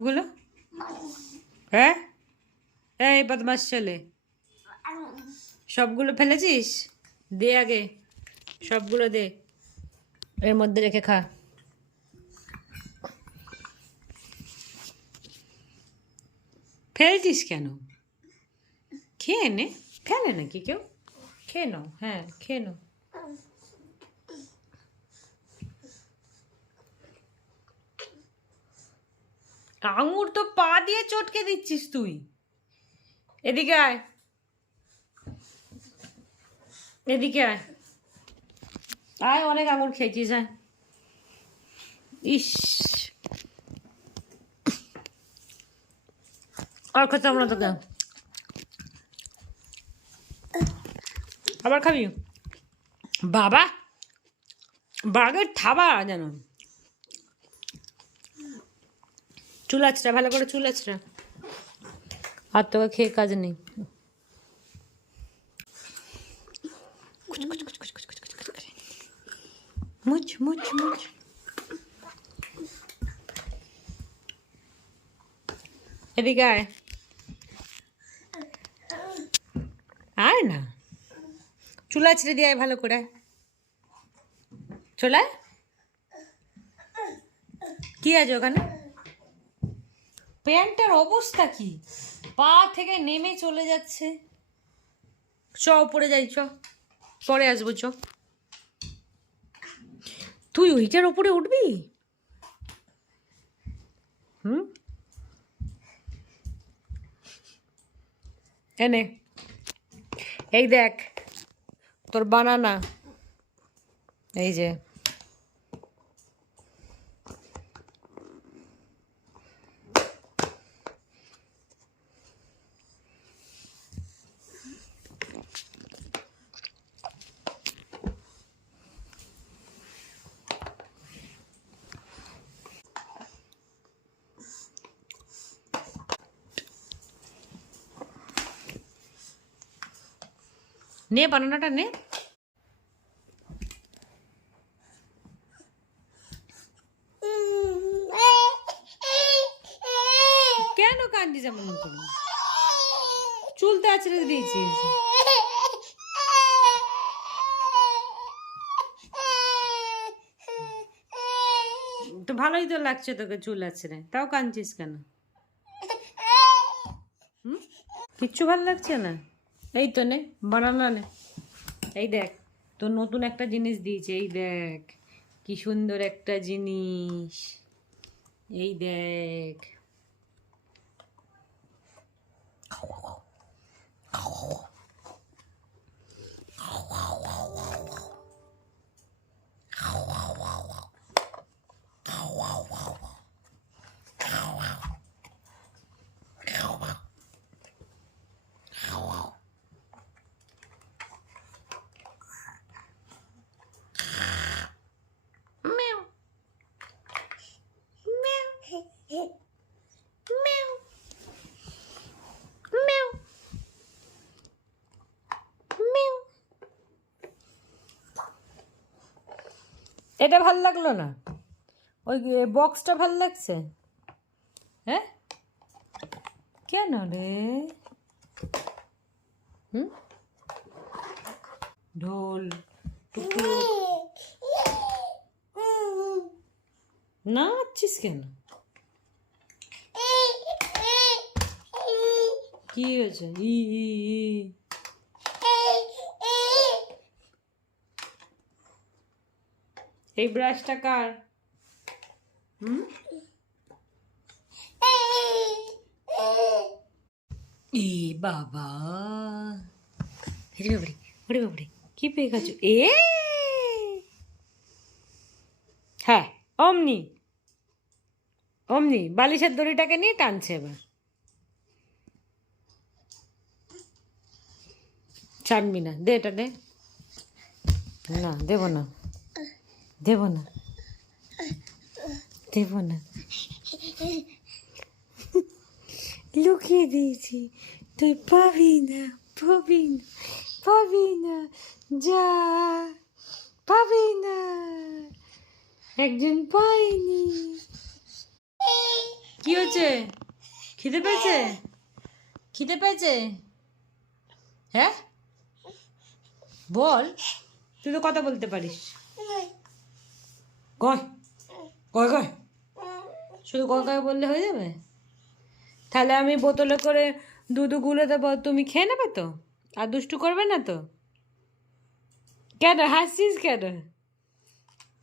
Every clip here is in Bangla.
গুলো হ্যাঁ, এই বদমাস ছেলে, সবগুলো ফেলেছিস? দে আগে, সবগুলো দে, এর মধ্যে রেখে খা। ফেলছিস কেন? খেয়ে নে। ফেলে নাকি কেউ? খেয়ে নাও, হ্যাঁ খেয়ে নাও। আঙুর তো পা দিয়ে চটকে দিচ্ছিস তুই। এদিকে আয়, এদিকে আয়, আয়, অনেক আঙুর খেয়েছিস, হ্যাঁ। ইস, আর খেতাম না তোকে। আবার খাবি? বাবা, বাঘের থাবা যেন। চুল আছড়া, ভালো করে চুল আছড়া। আর তোকে খেয়ে কাজ নেই। মুচ মুচ মুচ। এদিকে আয়, আয় না, চুল আছড়ে দিয়ে আয় ভালো করে। চলে আয়। কি আছে ওখানে? প্যান্টের অবস্থা কি? পা থেকে নেমে চলে যাচ্ছে। চ পড়ে যাই, চ পরে আসবো, চ। তুই ওইটার ওপরে উঠবি? হুম, এনে, এই দেখ তোর বানানা, এই যে। নে বানানাটা নে। কেন কান্দিস এমন করে? চুলতে আছড়ে দিয়েছিস? তো ভালোই তো লাগছে তোকে চুল আছড়ে, তাও কাঁদছিস কেন? হুম, কিচ্ছু ভালো লাগছে না? এই তো নে বানানা নে। এই দেখ, তোর নতুন একটা জিনিস দিয়েছে, এই দেখ কি সুন্দর একটা জিনিস, এই দেখ। Meow. Meow. Meow. Meow. Meow. এটা ভাল লাগলো না? ওই বক্সটা ভাল লাগছে? হ্যাঁ, কেন রে? হুম, ঢোল টুকটুক নাচছিস কেন? কি হয়েছে? ই ই ই। এই ব্রাশটা কার? হুম, এ বাবা, ওরে বাবারে, ওরে বাবারে, কি পেয়ে গেছো? হ্যাঁ, অমনি অমনি বালিশের দড়িটাকে নিয়ে টানছে এবার। ছাড়বি না, দে এটা দে। না দেব না, দেব না, দেব না, লুকিয়ে দিয়েছি, তুই পাবি না, পাবি না, পাবি না, যা, পাবি না, একজন পাইনি। কি হচ্ছে? খিদে পেয়েছে? খিদে পেয়েছে? হ্যাঁ বল, তুই তো কথা বলতে পারিস। কয় কয় কয়, শুধু কয় কয় বললে হয়ে যাবে? তাহলে আমি বোতলে করে দুধ গুলে দেবো, তুমি খেয়ে নেবে তো? আর দুষ্টু করবে না তো? কেন হাসছিস কেন?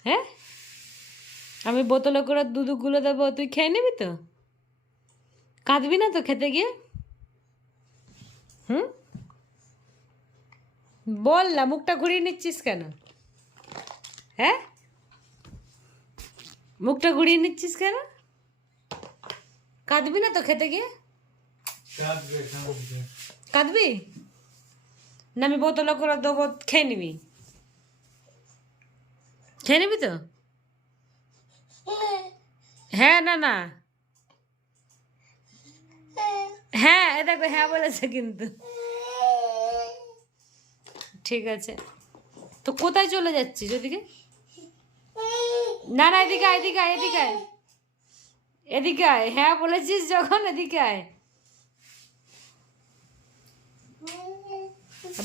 হ্যাঁ, আমি বোতলে করে দুধ গুলে দেবো, তুই খেয়ে নিবি তো? কাঁদবি না তো খেতে গিয়ে? হুম, বল না, মুখটা ঘুরিয়ে নিচ্ছিস কেন? হ্যাঁ, মুখটা ঘুরিয়ে নিচ্ছিস কেন? কাঁদবি না তো খেতে গিয়ে? কাঁদবি না? আমি বোতলে করে দেবো, খেয়ে নিবি? খেয়ে নিবি তো? হ্যাঁ না না, হ্যাঁ এ দেখো হ্যাঁ বলেছে কিন্তু। ঠিক আছে, তো কোথায় চলে যাচ্ছিস ওদিকে? না না, এদিকে আয়, এদিকে আয়, এদিকে আয়, এদিকে আয়। হ্যাঁ বলেছিস যখন, এদিকে আয়।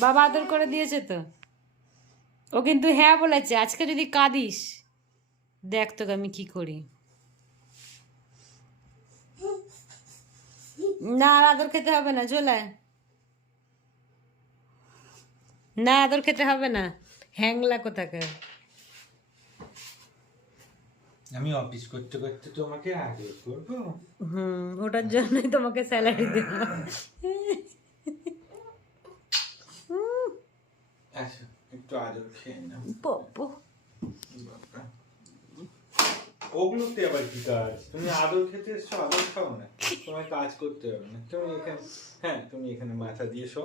বাবা আদর করে দিয়েছে তো। ও কিন্তু হ্যাঁ বলেছে। আজকে যদি কাঁদিস, দেখ তোকে আমি কি করি। না আর আদর খেতে হবে না, চলে আয়। না আদর খেতে হবে না, হ্যাংলা কোথাকার। আমি অফিস করতে করতে তোমাকে আদর করবো? ওটার জন্যই তোমাকে স্যালারি দেব। আসো একটু আদর খেয়ে নাও। বাবা, বাবা, ওগুলোতে আবার কি কাজ? তুমি আদর খেতে এসছো, আদর খাও না, তোমার কাজ করতে হবে না। তুমি এখানে, হ্যাঁ তুমি এখানে মাথা দিয়ে show.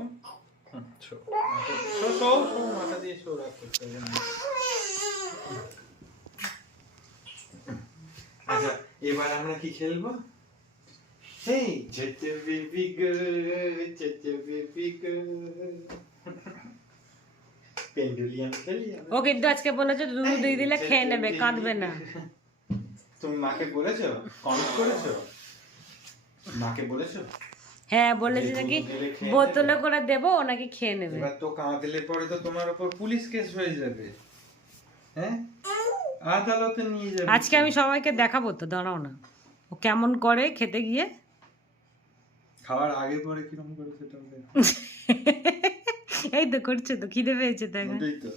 Show, show, show, show, মাথা দিয়ে শো, রাগ করতে হবে না। আচ্ছা, এবার আমরা কি খেলবো? হেই ছোট বেবি গো, ছোট বেবি গো, পেন্ডুলিয়াম খেলি আমরা। ও কিন্তু আজকে বলেছে দুধ দিয়ে দিলে খেয়ে নেবে, কাঁদবে না। তুমি মাকে বলেছো? কমেন্ট করেছো? মাকে বলেছো? হ্যাঁ বলেছে নাকি বোতলে করে দেবো, ও নাকি খেয়ে নেবে। এবার তো কাঁদলে পরে তো তোমার উপর পুলিশ কেস হয়ে যাবে। হ্যাঁ, আদালতে নিয়ে যাবে। আজকে আমি সবাইকে দেখাবো তো, দাঁড়াও না, ও কেমন করে খেতে গিয়ে। খাওয়ার আগে পরে কিরকম করে সেটা দেখো। এই তো করছে তো, খিদে পেয়েছে তো এখন। ওটাই তো।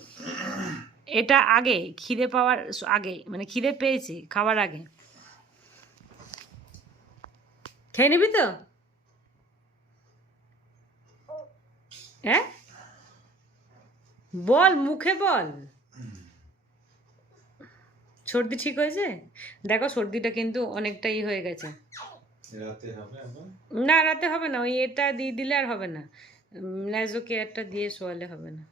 এটা আগে খিদে পাওয়ার আগে, মানে খিদে পেয়েছি খাওয়ার আগে। খেয়ে নিবি তো? হ্যাঁ বল, মুখে বল। সর্দি ঠিক হয়েছে? দেখো সর্দিটা কিন্তু অনেকটাই হয়ে গেছে। রাতে হবে আবার? না রাতে হবে না, ওই এটা দিয়ে দিলে আর হবে না, ন্যাজো কেয়ারটা দিয়ে শোয়ালে হবে না।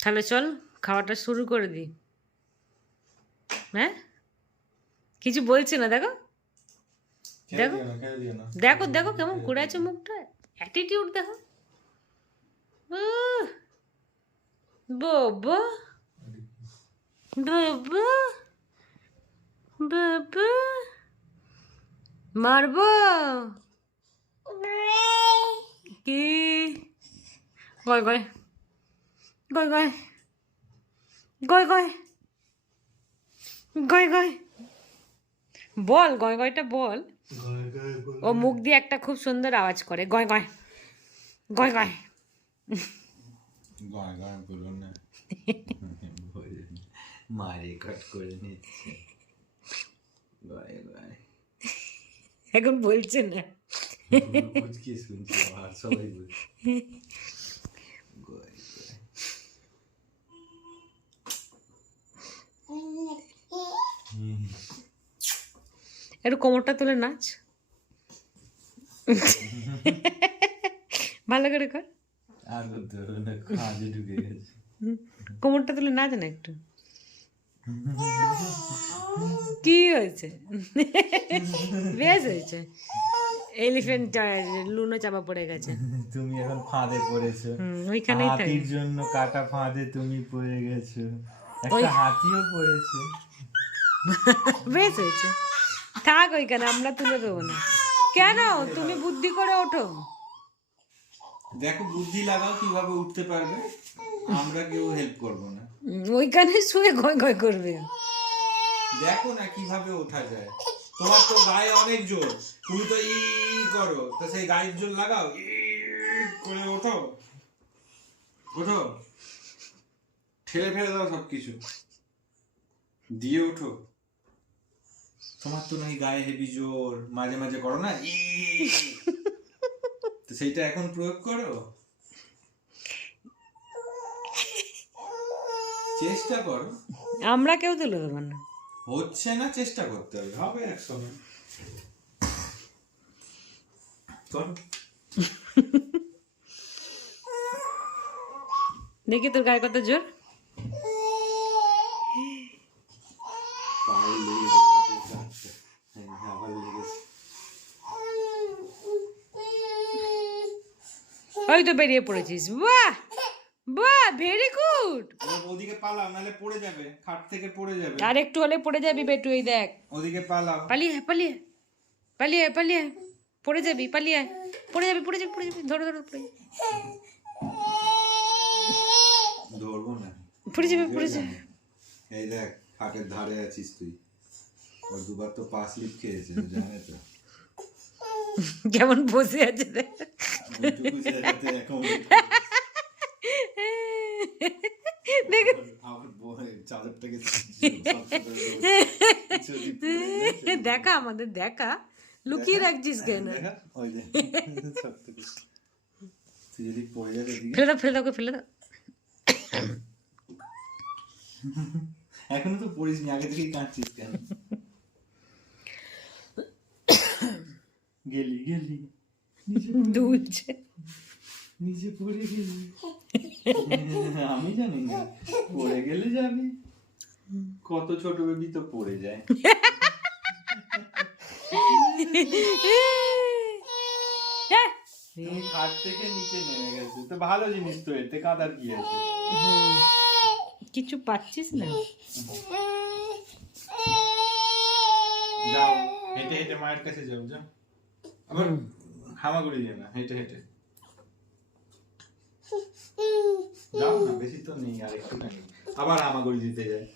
তাহলে চল খাওয়াটা শুরু করে দিই। হ্যাঁ কিছু বলছে না, দেখো দেখো দেখো দেখো কেমন করে আছে মুখটা, অ্যাটিটিউড দেখো। বাবা বাবা বাবা, মারবো কি? গয় গয় গয় গয় গয় গয় গয় গয়, বল গয় গয়টা বল। ও মুখ দিয়ে একটা খুব সুন্দর আওয়াজ করে, গয় গয় গয় গয়। গয় গয় বলো না, মারে কাট করে নিচ্ছে। গয় গয় এখন বলছে না, কি শুনছি আর সবাই বলছে গয় গয়। একটু কোমরটা তুলে নাচ, ভালো করে কর। আর করতে হবে না, কাজে ঢুকে গেছে। কোমরটা তুলে নাচ না একটু। কি হয়েছে? বেশ হয়েছে। এলিফ্যান্ট লুনো চাপা পড়ে গেছে। তুমি এখন ফাঁদে পড়েছো, ওইখানেই হাতির জন্য কাটা ফাঁদে তুমি পড়ে গেছো। একটা হাতিও পড়েছে। বেশ হয়েছে, থাক ওইখানে, আমরা তুলে দেবো না। কেন, তুমি বুদ্ধি করে ওঠো। দেখো বুদ্ধি লাগাও কিভাবে উঠতে পারবে, আমরা কেউ হেল্প করবো না। ওইখানে শুয়ে গয় গয় করবে। দেখো না কিভাবে ওঠা যায়, তোমার তো গায়ে অনেক জোর, তুমি তো ই করো, তো সেই গায়ের জোর লাগাও, ই করে ওঠো, ওঠো, ঠেলে ফেলে দাও সবকিছু, দিয়ে ওঠো। তোমার তো নাকি গায়ে হেভি জোর, মাঝে মাঝে করো না ই, তো সেইটা এখন প্রয়োগ করো, চেষ্টা করো। আমরা কেউ তুলে দেবো না। হচ্ছে না, চেষ্টা করতে হবে, হবে এক সময়। করো। দেখি তোর গায়ে কত জোর। পায়ে লেগেছে, হাতে যাচ্ছে। হ্যাঁ, আবার লেগেছে। ওই তো বেরিয়ে পড়েছিস, বাহ বাহ, ভেরি গুড। ওদিকে পালাও, নাহলে পড়ে যাবে, খাট থেকে পড়ে যাবে। আর একটু হলে পড়ে যাবি বেটু, এই দেখ। ওদিকে পালাও। পালিয়ে আয়, পালিয়ে আয়, পালিয়ে আয়, পালিয়ে আয়। পড়ে যাবি, পালিয়ে আয়। পড়ে যাবি, পড়ে যাবি, পড়ে যাবি, ধরো ধরো, পড়ে যাবি। ধরবো না, পড়ে যাবে, পড়ে যাবে। এই দেখ খাটের ধারে আছিস তুই, ও দুবার তো পা স্লিপ খেয়েছে, ও জানে তো। কেমন বসে আছে দেখ। ওইটুকু জায়গাতে এখন দেখ, আমার চাদরটাকে দেখা আমাদের দেখা, লুকিয়ে রাখছিস কেন? ওই যে তুই যদি পড়ে যাবে ফেলে দাও, ফেলে দাও, ফেলে দাও। এখনো তো পড়িস নি, আগে থেকেই কাঁদছিস কেন? গেলি গেলি দুলছে। নিচে পড়ে গেলি। আমি জানি না, পড়ে গেলে যাবি, কত ছোট বেবি তো পড়ে যায়। তুমি খাট থেকে নিচে নেমে গেছে, তো ভালো জিনিস তো, এতে কাঁদার কি আছে? কিছু পাচ্ছিস না? যাও হেঁটে হেঁটে মায়ের কাছে যাও, যাও। আবার হামাগুড়ি যায় না, হেঁটে হেঁটে যাও না, বেশি তো নেই, আর একটুখানি। আবার হামাগুড়ি দিতে যায়,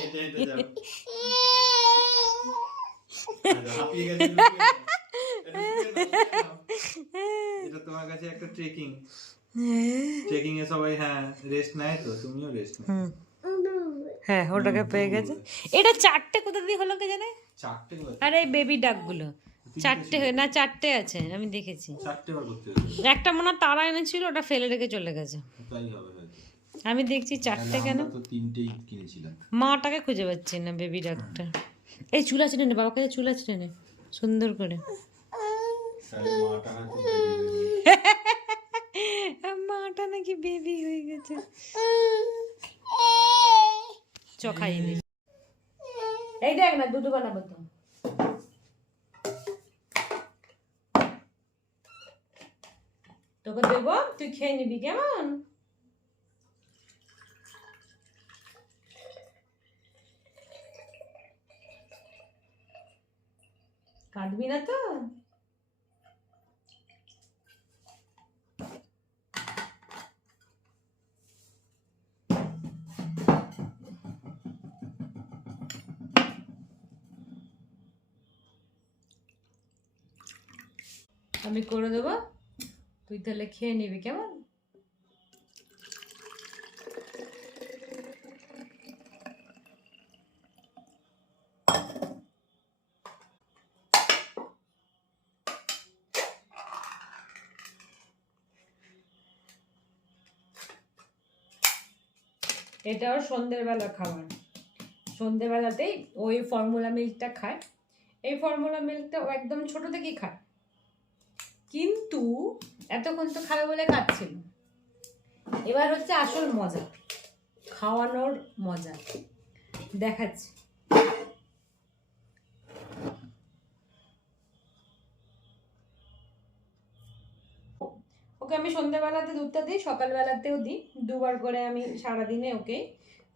হেঁটে হেঁটে যাও। হাঁপিয়ে গেছে, এটা তোমার কাছে একটা ট্রেকিং, ট্রেকিং এ সবাই হ্যাঁ রেস্ট নেয়, তো তুমিও রেস্ট নাও। হ্যাঁ, ওটাকে পেয়ে গেছে। এটা চারটে কোথা দিয়ে হলো কে জানে? চারটে আরে এই বেবি ডাকগুলো চারটে না, চারটে আছে, আমি দেখেছি। চারটে বার করতে হয়েছে, একটা মনে হয় তারা এনেছিল, ওটা ফেলে রেখে চলে গেছে। তাই হবে হয়তো। আমি দেখছি চারটে কেন, আমরা তো তিনটেই কিনেছিলাম। মাটাকে খুঁজে পাচ্ছি না, বেবি ডাকটা। এই চুল আছে নে, বাবার কাছে চুল আছে নে, সুন্দর করে। তাহলে মাটা হয়তো বেরিয়ে গেছে। মাটা নাকি বেবি হয়ে গেছে। চ খাইয়ে দিই। এই দেখ না, দুধ বানাবো তো। তোকে দেবো, তুই খেয়ে নিবি, কেমন? কাঁদবি না তো? আমি করে দেবো, তুই তাহলে খেয়ে নিবি, কেমন? এটাও সন্ধ্যের বেলা খাবার, সন্ধ্যেবেলাতেই ওই ফর্মুলা মিল্কটা খায়। এই ফর্মুলা মিল্কটা ও একদম ছোট থেকেই খায়, কিন্তু এতক্ষণ তো খাবে বলে কাঁদছিল। এবার হচ্ছে আসল মজা, খাওয়ানোর মজা দেখাচ্ছি। ওকে আমি সন্ধ্যেবেলাতে দুধটা দিই, সকালবেলাতেও দিই, দুবার করে আমি সারাদিনে ওকে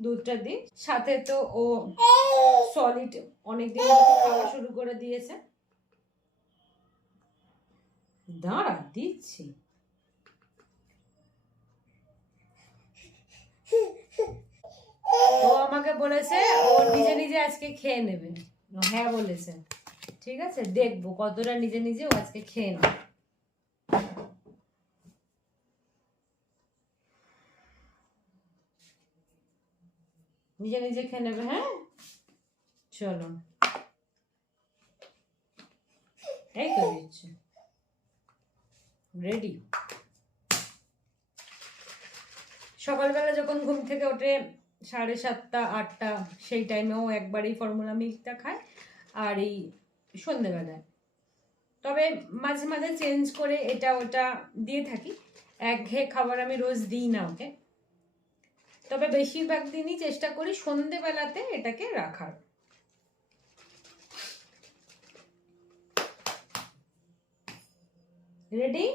দুধটা দিই। সাথে তো ও সলিড অনেকদিন খাওয়া শুরু করে দিয়েছে। দাঁড়া দিচ্ছি। ও আমাকে বলেছে ও নিজে নিজে আজকে খেয়ে নেবে। হ্যাঁ বলেছে, ঠিক আছে, দেখবো কতটা নিজে নিজে ও আজকে খেয়ে নেবে। নিজে নিজে খেয়ে নেবে। হ্যাঁ চলো, এই তো দিচ্ছি, রেডি। সকালবেলা যখন ঘুম থেকে ওঠে 7:30 8টা, সেই টাইমেও একবারই ফর্মুলা মিল্কটা খায়, আর এই সন্ধ্যেবেলায়। তবে মাঝে মাঝে চেঞ্জ করে এটা ওটা দিয়ে থাকি, একঘেয়ে খাবার আমি রোজ দিই না ওকে। তবে বেশিরভাগ দিনই চেষ্টা করি সন্ধ্যেবেলাতে এটাকে রাখার। রেডি?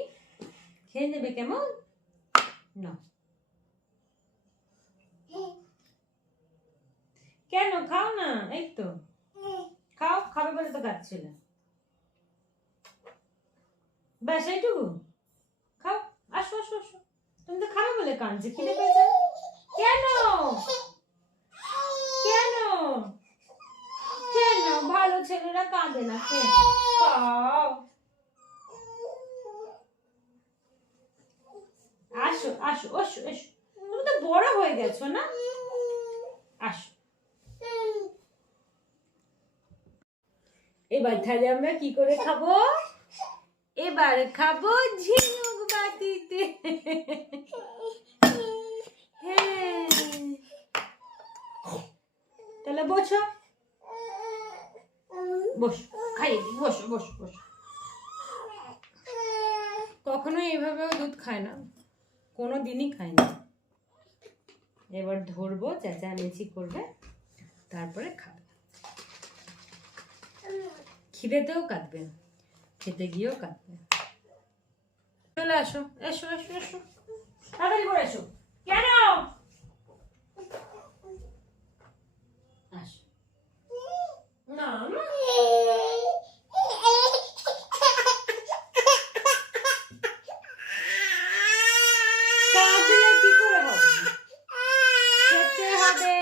খেয়ে নেবে কেমন? না কেন? খাও না, এই তো খাও, খাবে বলে তো খাচ্ছিল। ব্যাস এইটুকু খাও। আসো আসো আসো, তুমি তো খাবে বলে কাঁদছে, খিদে পেয়েছে। কেন কেন কেন? ভালো ছেলেরা কাঁদে না, খাও। আসো আসো আসো আসো, তুমি তো বড় হয়ে গেছো না, আসো। এবার তাহলে আমরা কি করে খাবো? এবার খাবো ঝিনুক বাটিতে। হ্যাঁ, তাহলে বসো বসো, খাই, বসো বসো বসো। কখনো এইভাবেও দুধ খায় না, কোনো দিনই খায় না। এবার ধরবো, চেঁচামেচি করবে, তারপরে খাবে। খিদেতেও কাঁদবে, খেতে গিয়েও কাঁদবে। চলে আসো, এসো এসো এসো, তাড়াতাড়ি করে এসো। কেন? আসো না না। কাঁদলে কি করে হবে? খেতে হবে।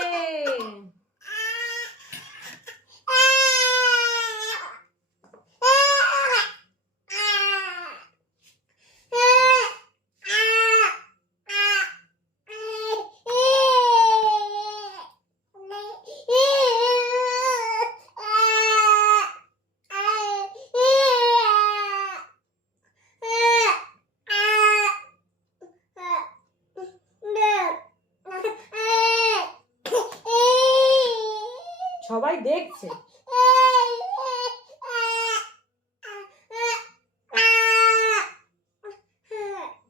সবাই দেখছে।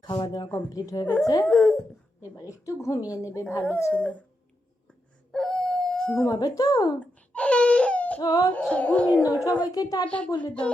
খাওয়া দাওয়া কমপ্লিট হয়ে গেছে, এবার একটু ঘুমিয়ে নেবে, ভালো ছিল। ঘুমাবে তো? আচ্ছা ঘুমিয়ে নাও, সবাইকে টাটা বলে দাও।